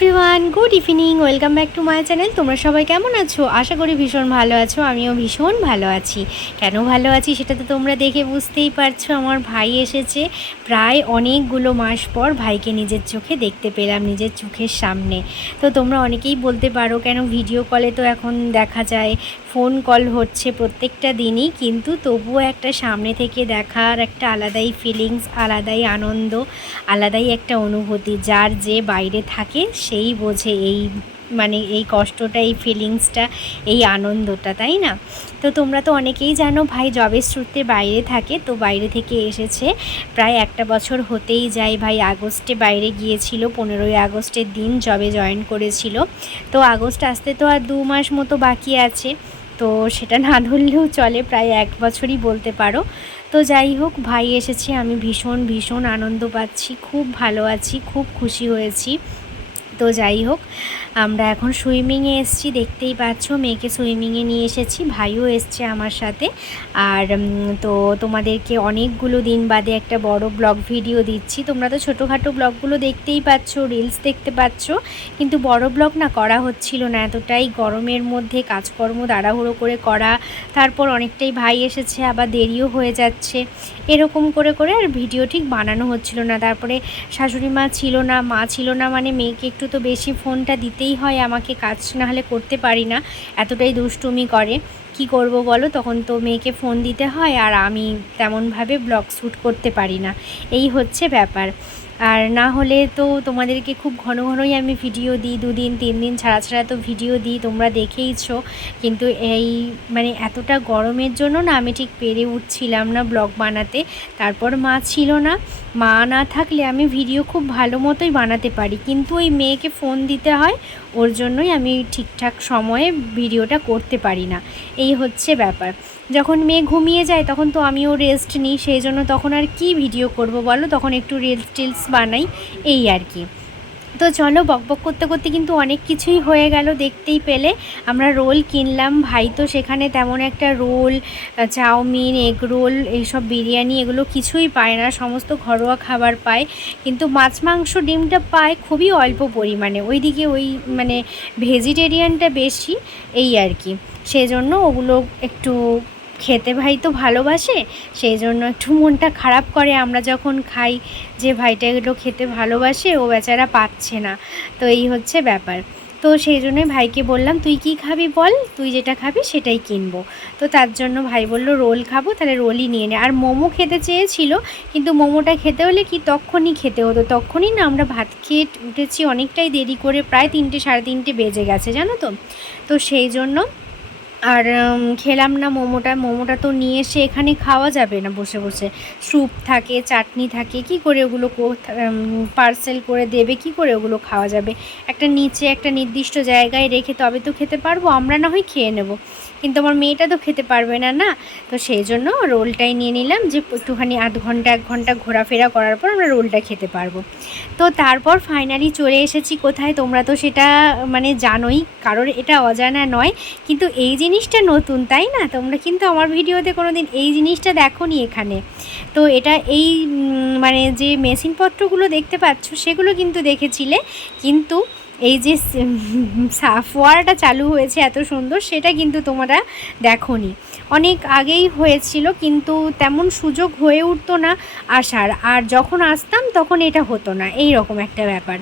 Everyone good evening welcome back to my channel তোমরা সবাই কেমন আছো? আশা করি ভীষণ ভালো আছো, আমিও ভীষণ ভালো আছি। কেন ভালো আছি সেটা তো তোমরা দেখে বুঝতেই পারছ, আমার ভাই এসেছে। প্রায় অনেকগুলো মাস পর ভাইকে নিজের চোখে দেখতে পেলাম, নিজের চোখের সামনে। তো তোমরা অনেকেই বলতে পারো, কেন ভিডিও কলে তো এখন দেখা যায় ফোন কল হচ্ছে প্রত্যেকটা দিনই, কিন্তু তবুও একটা সামনে থেকে দেখার একটা আলাদাই ফিলিংস আলাদাই আনন্দ, আলাদাই একটা অনুভূতি, যার যে বাইরে থাকে সেই বোঝে এই মানে এই কষ্টটা, এই ফিলিংসটা এই আনন্দটা, তাই না? তো তোমরা তো অনেকেই জানো, ভাই জবের সূত্রে বাইরে থাকে, তো বাইরে থেকে এসেছে। প্রায় একটা বছর হতেই যায়, ভাই আগস্টে বাইরে গিয়েছিল, পনেরোই আগস্টের দিন জবে জয়েন করেছিল। তো আগস্ট আসতে তো আর দু মাস মতো বাকি আছে। তো সেটা না ধরলেও চলে, প্রায় এক বছরই বলতে পারো। তো যাই হোক, ভাই এসেছে, আমি ভীষণ ভীষণ আনন্দ পাচ্ছি, খুব ভালো আছি, খুব খুশি হয়েছি। তো যাই হোক আমরা এখন সুইমিংয়ে এসেছি, দেখতেই পাচ্ছ, মেয়েকে সুইমিংয়ে নিয়ে এসেছি, ভাইও এসছে আমার সাথে। আর তো তোমাদেরকে অনেকগুলো দিন বাদে একটা বড় ব্লগ ভিডিও দিচ্ছি। তোমরা তো ছোটোখাটো ব্লগগুলো দেখতেই পাচ্ছ রিলস দেখতে পাচ্ছ, কিন্তু বড় ব্লগ না করা হচ্ছিল না, এতটাই গরমের মধ্যে কাজকর্ম তাড়াহুড়ো করে করা, তারপর অনেকটাই ভাই এসেছে, আবার দেরিও হয়ে যাচ্ছে, এরকম করে করে আর ভিডিও ঠিক বানানো হচ্ছিল না। তারপরে শাশুড়ি মা ছিল না, মা ছিল না মানে মেয়েকে একটু তো বেশি ফোনটা দিতেই হয় আমাকে, কাজ না হলে করতে পারি না। এতটাই দুষ্টুমি করে। কি করব বলো? তখন তো মেয়েকে ফোন দিতে হয় আর আমি তেমনভাবে ব্লগ শ্যুট করতে পারি না। এই হচ্ছে ব্যাপার। আর না হলে তো তোমাদেরকে খুব ঘন ঘনই আমি ভিডিও দিই, দুদিন, তিন দিন ছাড়া ছাড়া তো ভিডিও দিই, তোমরা দেখেইছো। কিন্তু এই মানে এতটা গরমের জন্য না আমি ঠিক পেরে উঠছিলাম না ব্লগ বানাতে। তারপর মা ছিল না। মা না থাকলে আমি ভিডিও খুব ভালো মতোই বানাতে পারি। কিন্তু ওই মেয়েকে ফোন দিতে হয়, ওর জন্যই আমি ঠিকঠাক সময়ে ভিডিওটা করতে পারি না। এই হচ্ছে ব্যাপার। যখন মেয়ে ঘুমিয়ে যায়, তখন তো আমিও রেস্ট নিই, সেই জন্য তখন আর কি ভিডিও করব বলো? তখন একটু রিলস টিলস বানাই, এই আর কি। তো চলো বকবক করতে করতে কিন্তু অনেক কিছুই হয়ে গেল, দেখতেই পেলে। আমরা রোল কিনলাম, ভাই তো সেখানে তেমন একটা রোল চাউমিন, এগ রোল, এইসব বিরিয়ানি এগুলো কিছুই পায় না, সমস্ত ঘরোয়া খাবার পায়। কিন্তু মাছ, মাংস, ডিমটা পায় খুবই অল্প পরিমাণে। ওইদিকে ওই মানে ভেজিটেরিয়ানটা বেশি, এই আর কি। সেজন্য ওগুলো একটু খেতে ভাই তো ভালোবাসে, সেই জন্য একটু মনটা খারাপ করে। আমরা যখন খাই, যে ভাইটা এগুলো খেতে ভালোবাসে, ও বেচারা পাচ্ছে না। তো এই হচ্ছে ব্যাপার। তো সেই জন্যই ভাইকে বললাম, তুই কি খাবি বল? তুই যেটা খাবি সেটাই কিনবো। তো তার জন্য ভাই বলল, রোল খাব, তাহলে রোলই নিয়ে নে। আর মোমো খেতে চেয়েছিল, কিন্তু মোমোটা খেতে হলে কি তখনই খেতে হতো? তখনই না, আমরা ভাত খেয়ে উঠেছি অনেকটাই দেরি করে, প্রায় তিনটে, সাড়ে তিনটে বেজে গেছে, জানো তো? তো সেই জন্য আর খেলাম না মোমোটা। মোমোটা তো নিয়ে এসে এখানে খাওয়া যাবে না বসে বসে। স্যুপ থাকে, চাটনি থাকে, কি করে ওগুলো পার্সেল করে দেবে, কি করে ওগুলো খাওয়া যাবে? একটা নিচে একটা নির্দিষ্ট জায়গায় রেখে তবে তো খেতে পারব, আমরা না হয় খেয়ে নেব। কিন্তু আমার মেয়েটা তো খেতে পারবে না না? তো সেই জন্য রোলটাই নিয়ে নিলাম যে একটুখানি আধ ঘণ্টা, এক ঘণ্টা ঘোরাফেরা করার পর আমরা রোলটা খেতে পারব। তো তারপর ফাইনালি চলে এসেছি কোথায় তোমরা তো সেটা মানে জানোই, কারোর এটা অজানা নয়। কিন্তু এই জিনিসটা নতুন, তাই না? তোমরা কিন্তু আমার ভিডিওতে কোনো দিন এই জিনিসটা দেখো নি এখানে। তো এটা এই মানে যে মেশিনপত্রগুলো দেখতে পাচ্ছ সেগুলো কিন্তু দেখেছিলে। কিন্তু এই যে ফোয়ারাটা চালু হয়েছে এত সুন্দর, সেটা কিন্তু তোমরা দেখোনি। অনেক আগেই হয়েছিল, কিন্তু তেমন সুযোগ হয়ে উঠতো না আসার। আর যখন আসতাম, তখন এটা হতো না। এই রকম একটা ব্যাপার।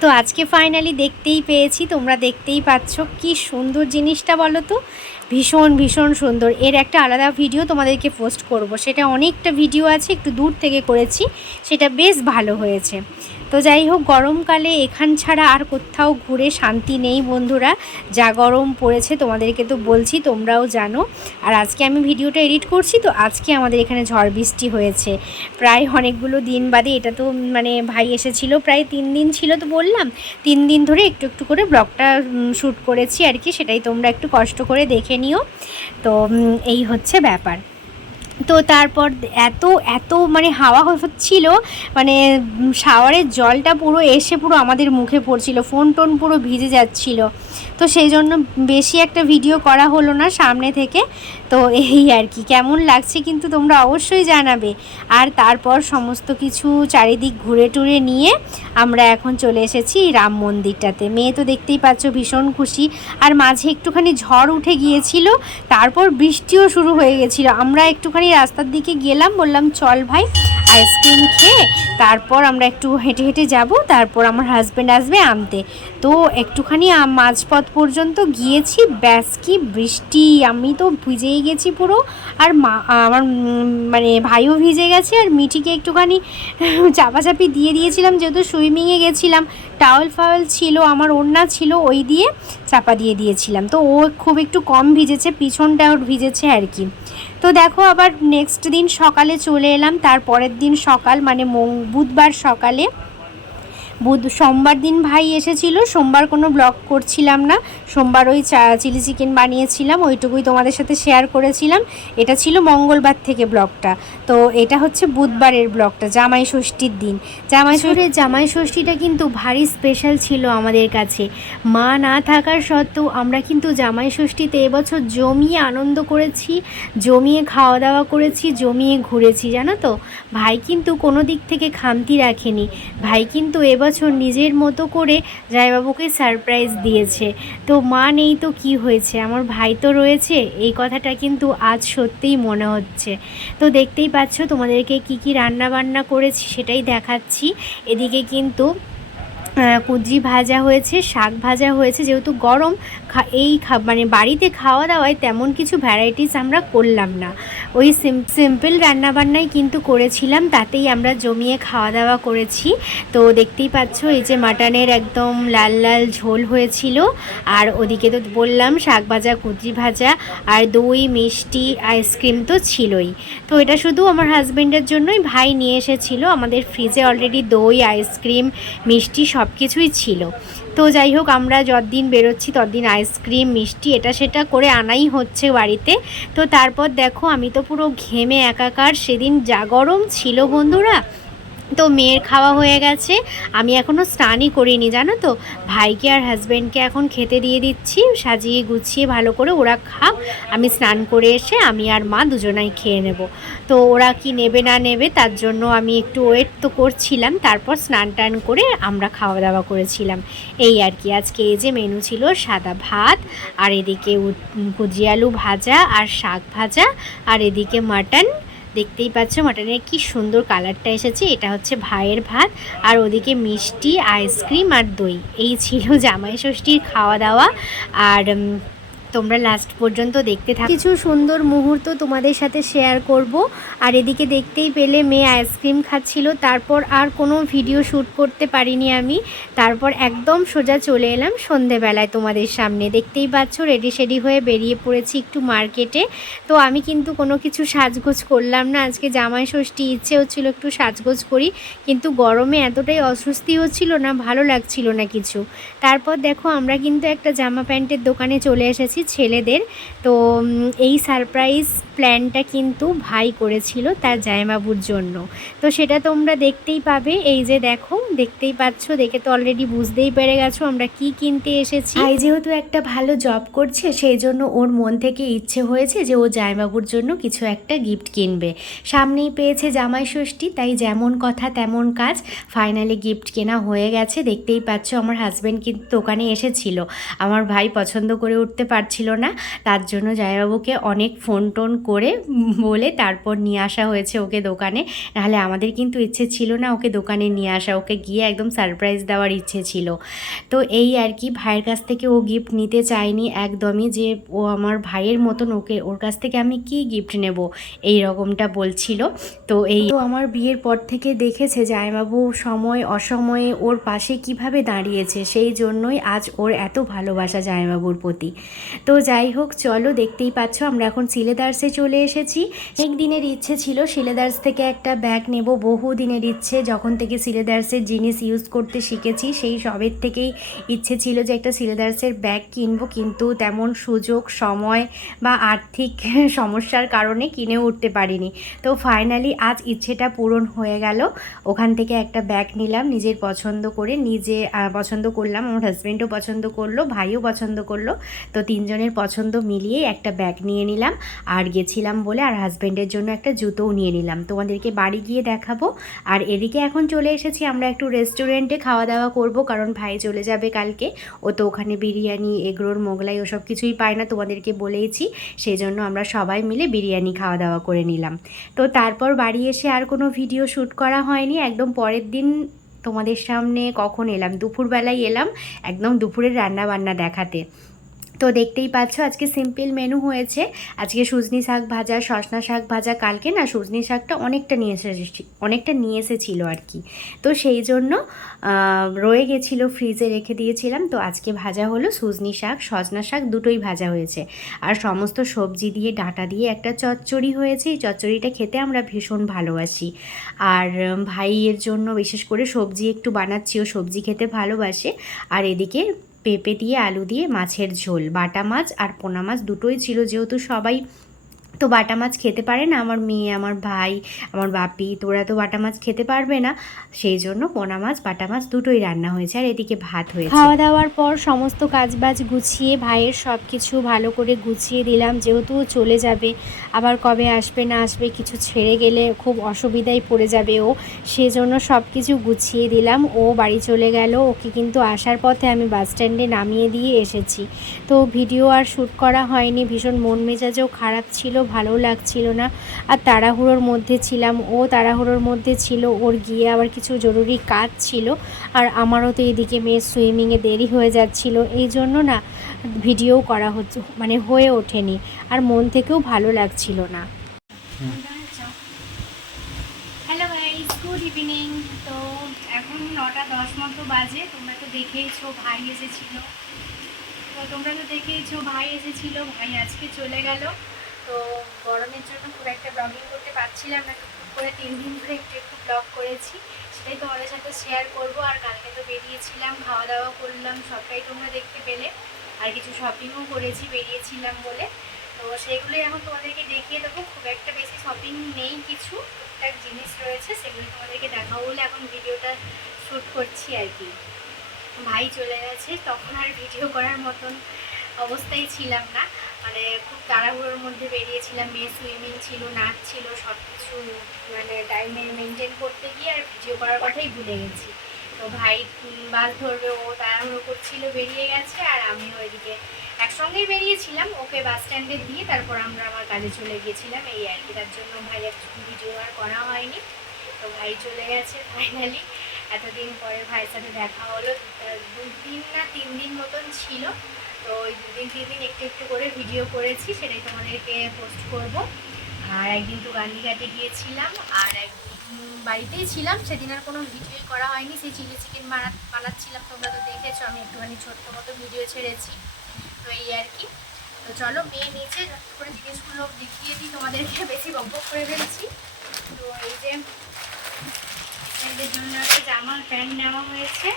তো আজকে ফাইনালি দেখতেই পেয়েছি, তোমরা দেখতেই পাচ্ছ কি সুন্দর জিনিসটা বলো তো? ভীষণ ভীষণ সুন্দর। এর একটা আলাদা ভিডিও তোমাদেরকে পোস্ট করব। সেটা অনেকটা ভিডিও আছে, একটু দূর থেকে করেছি। সেটা বেশ ভালো হয়েছে। তো যাই হোক, গরমকালে এখান ছাড়া আর কোথাও ঘুরে শান্তি নেই বন্ধুরা। যা গরম পড়েছে তোমাদেরকে তো বলছি, তোমরাও জানো। আর আজকে আমি ভিডিওটা এডিট করছি, তো আজকে আমাদের এখানে ঝড় বৃষ্টি হয়েছে। প্রায় অনেকগুলো দিন বাদে, এটা তো মানে ভাই এসেছিল, প্রায় তিন দিন ছিল তো বললাম। তিন দিন ধরে একটু একটু করে ব্লগটা শ্যুট করেছি আর কি, সেটাই তোমরা একটু কষ্ট করে দেখে নিও। তো এই হচ্ছে ব্যাপার। তো তারপর এত এত মানে হাওয়া হচ্ছিল মানে শাওয়ারের জলটা পুরো এসে পুরো আমাদের মুখে পড়ছিল, ফোন টোন পুরো ভিজে যাচ্ছিল। তো সেই জন্য বেশি একটা ভিডিও করা হলো না সামনে থেকে। তো এই আর কি, কেমন লাগছে কিন্তু তোমরা অবশ্যই জানাবে। আর তারপর সমস্ত কিছু চারিদিক ঘুরে টুরে নিয়ে আমরা এখন চলে এসেছি রাম মন্দিরটাতে। মেয়ে তো দেখতেই পাচ্ছ ভীষণ খুশি। আর মাঝে একটুখানি ঝড় উঠে গিয়েছিল, তারপর বৃষ্টিও শুরু হয়ে গেছিল। আমরা একটুখানি রাস্তার দিকে গেলাম, বললাম, চল ভাই। আইসক্রিম খেয়ে তারপর আমরা একটু হেঁটে হেঁটে যাব, তারপর আমার হাজব্যান্ড আসবে আনতে তো একটুখানি মাঝপথ পর্যন্ত গিয়েছি, ব্যাস কি বৃষ্টি, আমি তো ভিজেই গেছি পুরো। আর মা আমার মানে ভাইও ভিজে গেছে, আর মিঠিকে একটুখানি চাপাচাপি দিয়ে দিয়েছিলাম, যেহেতু সুইমিংয়ে গেছিলাম। টাওয়েল ফাওয়েল ছিল, আমার ওড়না ছিল ওই দিয়ে চাপা দিয়ে দিয়েছিলাম। তো ও খুব একটু কম ভিজেছে পিছনটা ওর ভিজেছে আর কি। তো দেখো আবার নেক্সট দিন সকালে চলে এলাম, তার পরের দিন সকাল মানে বুধবার সকালে। বুধ সোমবার দিন ভাই এসেছিল সোমবার কোনো ব্লগ করছিলাম না। সোমবার ওই চা চিলি চিকেন বানিয়েছিলাম ওইটুকুই তোমাদের সাথে শেয়ার করেছিলাম। এটা ছিল মঙ্গলবার থেকে ব্লগটা তো এটা হচ্ছে বুধবারের ব্লগটা জামাই ষষ্ঠীর দিন। জামাই ষষ্ঠীর জামাই ষষ্ঠীটা কিন্তু ভারী স্পেশাল ছিল আমাদের কাছে। মা না থাকার সত্ত্বেও আমরা কিন্তু জামাই ষষ্ঠীতে এবছর জমিয়ে আনন্দ করেছি জমিয়ে খাওয়া দাওয়া করেছি জমিয়ে ঘুরেছি জানো তো? ভাই কিন্তু কোনো দিক থেকে খামতি রাখেনি। ভাই কিন্তু এবছর নিজের মতো করে জায়বাবুকে সারপ্রাইজ দিয়েছে। তো মা নেই তো কি হয়েছে? আমার ভাই তো রয়েছে, এই কথাটা কিন্তু আজ সত্যিই মনে হচ্ছে। তো দেখতেই পাচ্ছ তোমাদেরকে কি কি রান্না বান্না করেছি সেটাই দেখাচ্ছি। এদিকে কিন্তু কুঁদরি ভাজা হয়েছে, শাক ভাজা হয়েছে, যেহেতু গরম এই মানে বাড়িতে খাওয়া দাওয়ায় তেমন কিছু ভ্যারাইটিস আমরা করলাম না। ওই সিম্পল রান্নাবান্নাই কিন্তু করেছিলাম, তাতেই আমরা জমিয়ে খাওয়া দাওয়া করেছি। তো দেখতেই পাচ্ছ, এই যে মাটনের একদম লাল লাল ঝোল হয়েছিল। আর ওদিকে তো বললাম, শাক ভাজা, কুঁদরি ভাজা আর দই, মিষ্টি, আইসক্রিম তো ছিলই। তো এটা শুধু আমার হাজব্যান্ডের জন্যই, ভাই নিয়ে এসেছিল। আমাদের ফ্রিজে অলরেডি দই, আইসক্রিম, মিষ্টি সব কিছুই ছিল। তো যাই হোক, আমরা যতদিন বেরোচ্ছি ততদিন আইসক্রিম মিষ্টি, এটা সেটা করে আনাই হচ্ছে বাড়িতে। তো তারপর দেখো, আমি তো পুরো ঘেমে একাকার। সেদিন যা গরম ছিল বন্ধুরা তো মেয়ের খাওয়া হয়ে গেছে। আমি এখনও স্নানই করিনি, জানো তো? ভাইকে আর হাজব্যান্ডকে এখন খেতে দিয়ে দিচ্ছি, সাজিয়ে গুছিয়ে ভালো করে ওরা খাক। আমি স্নান করে এসে আমি আর মা দুজনাই খেয়ে নেব। তো ওরা কি নেবে না নেবে, তার জন্য আমি একটু ওয়েট তো করছিলাম, তারপর স্নান টান করে আমরা খাওয়া দাওয়া করেছিলাম। এই আর কি, আজকে এই যে মেনু ছিল সাদা ভাত, আর এদিকে কুজি আলু ভাজা আর শাক ভাজা, আর এদিকে মাটন দেখতেই পাচ্ছ মাটনের কি সুন্দর কালারটা এসেছে। এটা হচ্ছে ভাইয়ের ভাত আর ওদিকে মিষ্টি, আইসক্রিম আর দই। এই ছিল জামাই ষষ্ঠীর খাওয়া দাওয়া। আর তোমরা লাস্ট পর্যন্ত দেখতে থাকো কিছু সুন্দর মুহূর্ত তোমাদের সাথে শেয়ার করব। আর এদিকে দেখতেই পেলে মেয়ে আইসক্রিম খাচ্ছিল। তারপর আর কোনো ভিডিও শ্যুট করতে পারিনি আমি। তারপর একদম সোজা চলে এলাম সন্ধেবেলায় তোমাদের সামনে। দেখতেই পাচ্ছ রেডি সেডি হয়ে বেরিয়ে পড়েছি একটু মার্কেটে তো আমি কিন্তু কোনো কিছু সাজগোজ করলাম না। আজকে জামাই ষষ্ঠী, ইচ্ছে হচ্ছিল একটু সাজগোজ করি। কিন্তু গরমে এতটাই অস্বস্তি হচ্ছিল না, ভালো লাগছিল না কিছু। তারপর দেখো, আমরা কিন্তু একটা জামা প্যান্টের দোকানে চলে এসেছি। ছেলেদের। তো এই সারপ্রাইজ প্ল্যানটা কিন্তু ভাই করেছিল তার জায়মাবুর জন্য। তো সেটা তোমরা দেখতেই পাবে। এই যে দেখো, দেখতেই পাচ্ছ, দেখে তো অলরেডি বুঝতেই পেরে গেছো আমরা কি কিনতে এসেছি। ভাই যেহেতু একটা ভালো জব করছে, সেই জন্য ওর মন থেকে ইচ্ছে হয়েছে যে ও জায়মাবুর জন্য কিছু একটা গিফট কিনবে। সামনেই পেয়েছে জামাই ষষ্ঠী, তাই যেমন কথা তেমন কাজ। ফাইনালি গিফট কেনা হয়ে গেছে। দেখতেই পাচ্ছ আমার হাজব্যান্ড কিন্তু দোকানে এসেছিল। আমার ভাই পছন্দ করে উঠতে পারছিল না। তার জন্য জয়াবাবুকে অনেক ফোন টোন করে বলে তারপর নিয়ে আসা হয়েছে ওকে দোকানে। নাহলে আমাদের কিন্তু ইচ্ছে ছিল না ওকে দোকানে নিয়ে আসা, ওকে গিয়ে একদম সারপ্রাইজ দেওয়ার ইচ্ছে ছিল। তো এই আর কি ভাইয়ের কাছ থেকে ও গিফট নিতে চায়নি একদমই যে ও আমার ভাইয়ের মতন ওকে, ওর কাছ থেকে আমি কি গিফট নেব এই রকমটা বলছিল। তো এই তো আমার বিয়ের পর থেকে দেখেছে জায়বাবু সময় অসময়ে ওর পাশে কীভাবে দাঁড়িয়েছে, সেই জন্যই আজ ওর এত ভালোবাসা জায়বাবুর প্রতি। তো যাই হোক, চলো দেখতেই পাচ্ছ, আমরা এখন সিলেদার্সে চলে এসেছি। এক দিনের ইচ্ছে ছিল সিলেদার্স থেকে একটা ব্যাগ নেব বহু দিনের ইচ্ছে। যখন থেকে সিলেদার্সের জিনিস ইউজ করতে শিখেছি, সেই সবের থেকেই ইচ্ছে ছিল যে একটা সিলেদার্সের ব্যাগ কিনবো। কিন্তু তেমন সুযোগ, সময় বা আর্থিক সমস্যার কারণে কিনে উঠতে পারিনি। তো ফাইনালি আজ ইচ্ছেটা পূরণ হয়ে গেল। ওখান থেকে একটা ব্যাগ নিলাম, নিজের পছন্দ করে, নিজে পছন্দ করলাম। আমার হাজব্যান্ডও পছন্দ করল, ভাইও পছন্দ করল। তো তিনজনের পছন্দ মিলিয়ে একটা ব্যাগ নিয়ে নিলাম। আর গেছিলাম বলে আর হাজব্যান্ডের জন্য একটা জুতোও নিয়ে নিলাম। তোমাদেরকে বাড়ি গিয়ে দেখাবো। আর এদিকে এখন চলে এসেছি আমরা একটু রেস্টুরেন্টে খাওয়া দাওয়া করব কারণ ভাই চলে যাবে কালকে। ও তো ওখানে বিরিয়ানি এগরোর মোগলাই ওসব কিছুই পায় না তোমাদেরকে বলেইছি। সেই জন্য আমরা সবাই মিলে বিরিয়ানি খাওয়া দাওয়া করে নিলাম। তো তারপর বাড়ি এসে আর কোনো ভিডিও শ্যুট করা হয়নি। একদম পরের দিন তোমাদের সামনে কখন এলাম? দুপুরবেলায় এলাম একদম দুপুরের রান্না বান্না দেখাতে। তো দেখতেই পাচ্ছ আজকে সিম্পল মেনু হয়েছে। আজকে সুজনি শাক ভাজা সজনা শাক ভাজা, কালকে না সুজনি শাকটা অনেকটা নিয়ে এসেছি, অনেকটা নিয়ে এসেছিল আর কি। তো সেই জন্য রয়ে গেছিল ফ্রিজে রেখে দিয়েছিলাম। তো আজকে ভাজা হলো সুজনি শাক সজনা শাক দুটোই ভাজা হয়েছে। আর সমস্ত সবজি দিয়ে ডাঁটা দিয়ে একটা চচ্চড়ি হয়েছে। এই চচ্চড়িটা খেতে আমরা ভীষণ ভালোবাসি। আর, ভাইয়ের জন্য বিশেষ করে সবজি একটু বানাচ্ছি, ও সবজি খেতে ভালোবাসে। আর এদিকে পেঁপে দিয়ে, আলু দিয়ে, মাছের ঝোল, বাটা মাছ আর পোনা মাছ দুটোই ছিল যেহেতু সবাই তো বাটা মাছ খেতে পারে না আমার মেয়ে, আমার ভাই, আমার বাপি। তোরা তো বাটা মাছ খেতে পারবে না। সেই জন্য পোনা মাছ, বাটা মাছ দুটোই রান্না হয়েছে আর এদিকে ভাত হয়েছে। খাওয়া দাওয়ার পর সমস্ত কাজবাজ গুছিয়ে, ভাইয়ের সব কিছু ভালো করে গুছিয়ে দিলাম। যেহেতু চলে যাবে, আবার কবে আসবে, না আসবে কিছু ছেড়ে গেলে খুব অসুবিধায় পড়ে যাবে ও। সেজন্য সব কিছু গুছিয়ে দিলাম। ও বাড়ি চলে গেল। ওকে কিন্তু আসার পথে আমি বাস স্ট্যান্ডে নামিয়ে দিয়ে এসেছি। তো ভিডিও আর শ্যুট করা হয়নি। ভীষণ মন মেজাজও খারাপ ছিল। ভালো লাগছিল না। আর তাড়াহুড়োর মধ্যে ছিলাম। ও তাড়াহুড়োর মধ্যে ছিল, ওর গিয়ে আবার কিছু জরুরি কাজ ছিল। আর আমারও তো এদিকে মেয়ের সুইমিংয়ে দেরি হয়ে যাচ্ছিল। এই জন্য না ভিডিও করা হচ্ছে মানে হয়ে ওঠেনি। আর মন থেকেও ভালো লাগছিল না। হ্যালো গাইস গুড ইভিনিং তো এখন নটা দশ মতো বাজে, তোমরা তো দেখেইছো ভাই এসেছিল। তো তোমরা তো দেখেইছো ভাই এসেছিল, ভাই আজকে চলে গেল। তো গরমের জন্য খুব একটা ব্লগিং করতে পারছিলাম না। করে তিন দিন ধরে একটু একটু ব্লগ করেছি। সেটাই তোমাদের সাথে শেয়ার করব। আর কালকে তো বেরিয়েছিলাম খাওয়া দাওয়া করলাম, সবটাই তোমরা দেখতে পেলে। আর কিছু শপিংও করেছি, বেরিয়েছিলাম বলে। তো সেগুলোই এখন তোমাদেরকে দেখিয়ে দেবো। খুব একটা বেশি শপিং নেই, কিছু টুকটাক জিনিস রয়েছে, সেগুলো তোমাদেরকে দেখাবো বলে এখন ভিডিওটা শ্যুট করছি আর কি। ভাই চলে গেছে, তখন আর ভিডিও করার মতন অবস্থায় ছিলাম না। মানে খুব তাড়াহুড়োর মধ্যে বেরিয়েছিলাম। মেয়ে সুইমিং ছিল নাচ ছিল সব কিছু মানে টাইমে মেনটেন করতে গিয়ে আর ভিডিও করার কথাই ভুলে গেছি। তো ভাই বাস ধরবে ও তাড়াহুড়ো করছিল বেরিয়ে গেছে আর আমিও ওইদিকে একসঙ্গেই বেরিয়েছিলাম। ওকে বাস স্ট্যান্ডে দিয়ে তারপর আমরা আমার কাজে চলে গিয়েছিলাম। এই আর কি তার জন্য ভাই ভিডিও আর করা হয়নি। তো ভাই চলে গেছে ফাইনালি এতদিন পরে ভাইয়ের সাথে দেখা হলো। আহ, দুদিন না তিন দিন মতন ছিল। তো ওই দুদিন তিন দিন একটু একটু করে ভিডিও করেছি, সেটাই তোমাদেরকে পোস্ট করব। আর একদিন তো গান্ধীঘাটে গিয়েছিলাম, আর একদিন বাড়িতেই ছিলাম। সেদিন আর কোনো ভিডিওই করা হয়নি, সেই চিলি চিকেন বানা, বানাচ্ছিলাম, তোমরা তো দেখেছ, আমি একটুখানি ছোট্ট মতো ভিডিও ছেড়েছি, তো এই আর কি। তো চলো, মেয়ে নিচে যত করে জিনিসগুলো দেখিয়ে দিই, তোমাদেরকে বেশি বকবক করে ফেলছি। তো এই যে জন্য একটা জামা প্যান্ট নেওয়া হয়েছে,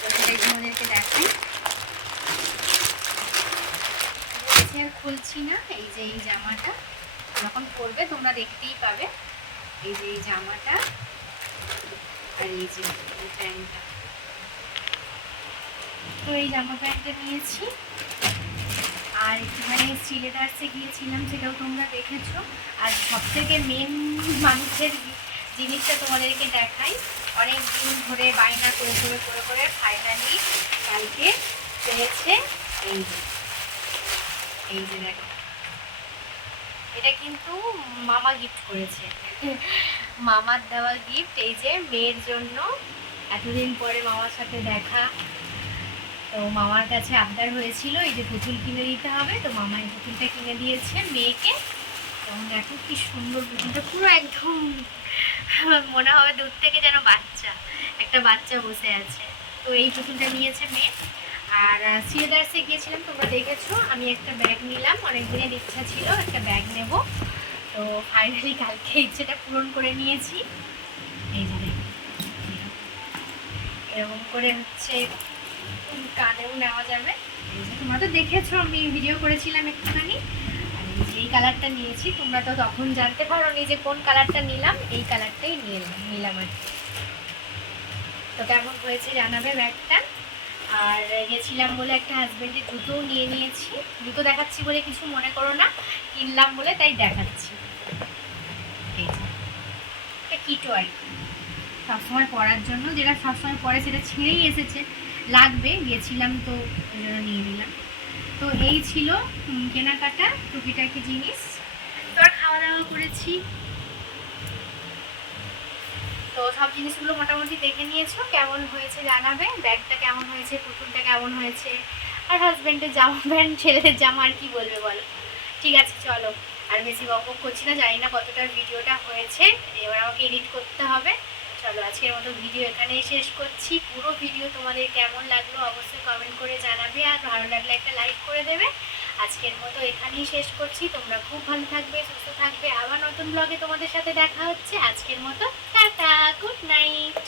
তো সেটাই তোমাদেরকে দেখাই। আর খুলছি না, এই যে এই জামাটা। যখন পরবে তোমরা দেখতেই পাবে। এই যে এই জামাটা আর এই যে এই প্যান্টটা। তো এই জামা প্যান্টটা নিয়েছি। আর একটুখানি সিলেদার্সে গিয়েছিলাম, সেটাও তোমরা দেখেছ। আর সব থেকে মেন মানুষের জিনিসটা তোমাদেরকে দেখাই অনেক দিন ধরে বায়না করে করে করে করে ফাইনালি কালকে পেয়েছে এই এই যে দেখো, এটা কিন্তু মামা গিফট করেছে। মামার দেওয়া গিফট এই যে মেয়ের জন্য। এতদিন পরে মামার সাথে দেখা। তো মামার কাছে আবদার হয়েছিল, এই যে পুতুল কিনে দিতে হবে। তো মামা এই পুতুলটা কিনে দিয়েছে মেয়েকে। এবং দেখো কি সুন্দর পুতুলটা, পুরো একদম মনে হবে দূর থেকে যেন বাচ্চা, একটা বাচ্চা বসে আছে। তো এই পুতুলটা নিয়েছে মেয়ে। আর সিলেদার্সে গিয়েছিলাম, তোমরা দেখেছ, আমি একটা ব্যাগ নিলাম অনেক দিনের ইচ্ছা ছিল, একটা ব্যাগ নেব। তো ফাইনালি কালকে ইচ্ছেটা পূরণ করে নিয়েছি। এই যে এরকম করে হচ্ছে কানেও নেওয়া যাবে। তোমরা তো দেখেছ, আমি ভিডিও করেছিলাম একটুখানি। আর কালারটা নিয়েছি, তোমরা তো তখন জানতে পারো নি যে কোন কালারটা নিলাম, এই কালারটাই নিয়ে নিলাম আর কি। তো কেমন হয়েছে জানাবে ব্যাগটা আর গেছিলাম বলে একটা হাজব্যান্ডের জুতোও নিয়ে নিয়েছি। জুতো দেখাচ্ছি বলে কিছু মনে করো না, কিনলাম বলে তাই দেখাচ্ছি। এটা কিটো আর কি। সবসময় পরার জন্য, যেটা সবসময় পরে সেটা ছেড়েই এসেছে। লাগবে, গেছিলাম তো, ওই জন্য নিয়ে নিলাম। তো এই ছিল কেনাকাটা, টুকিটাকি জিনিস। তো আর খাওয়া দাওয়া করেছি। তো সব জিনিসগুলো মোটামুটি দেখে নিয়েছো, কেমন হয়েছে জানাবে? ব্যাগটা কেমন হয়েছে? পুতুলটা কেমন হয়েছে? আর হাজব্যান্ডের জামা প্যান্ট ছেলেদের জামা আর কি বলবে বলো? ঠিক আছে, চলো। আর বেশি বকবক করছি না, জানি না কতটা ভিডিওটা হয়েছে। এবার আমাকে এডিট করতে হবে। চলো, আজকের মতো ভিডিও এখানেই শেষ করছি। পুরো ভিডিও তোমাদের কেমন লাগল অবশ্যই কমেন্ট করে জানাবে। আর ভালো লাগলে একটা লাইক করে দেবে। আজকের মতো এখানেই শেষ করছি। তোমরা খুব ভালো থাকবে, সুস্থ থাকবে। আবার নতুন ব্লগে তোমাদের সাথে দেখা হচ্ছে। আজকের মতো টাটা গুড নাইট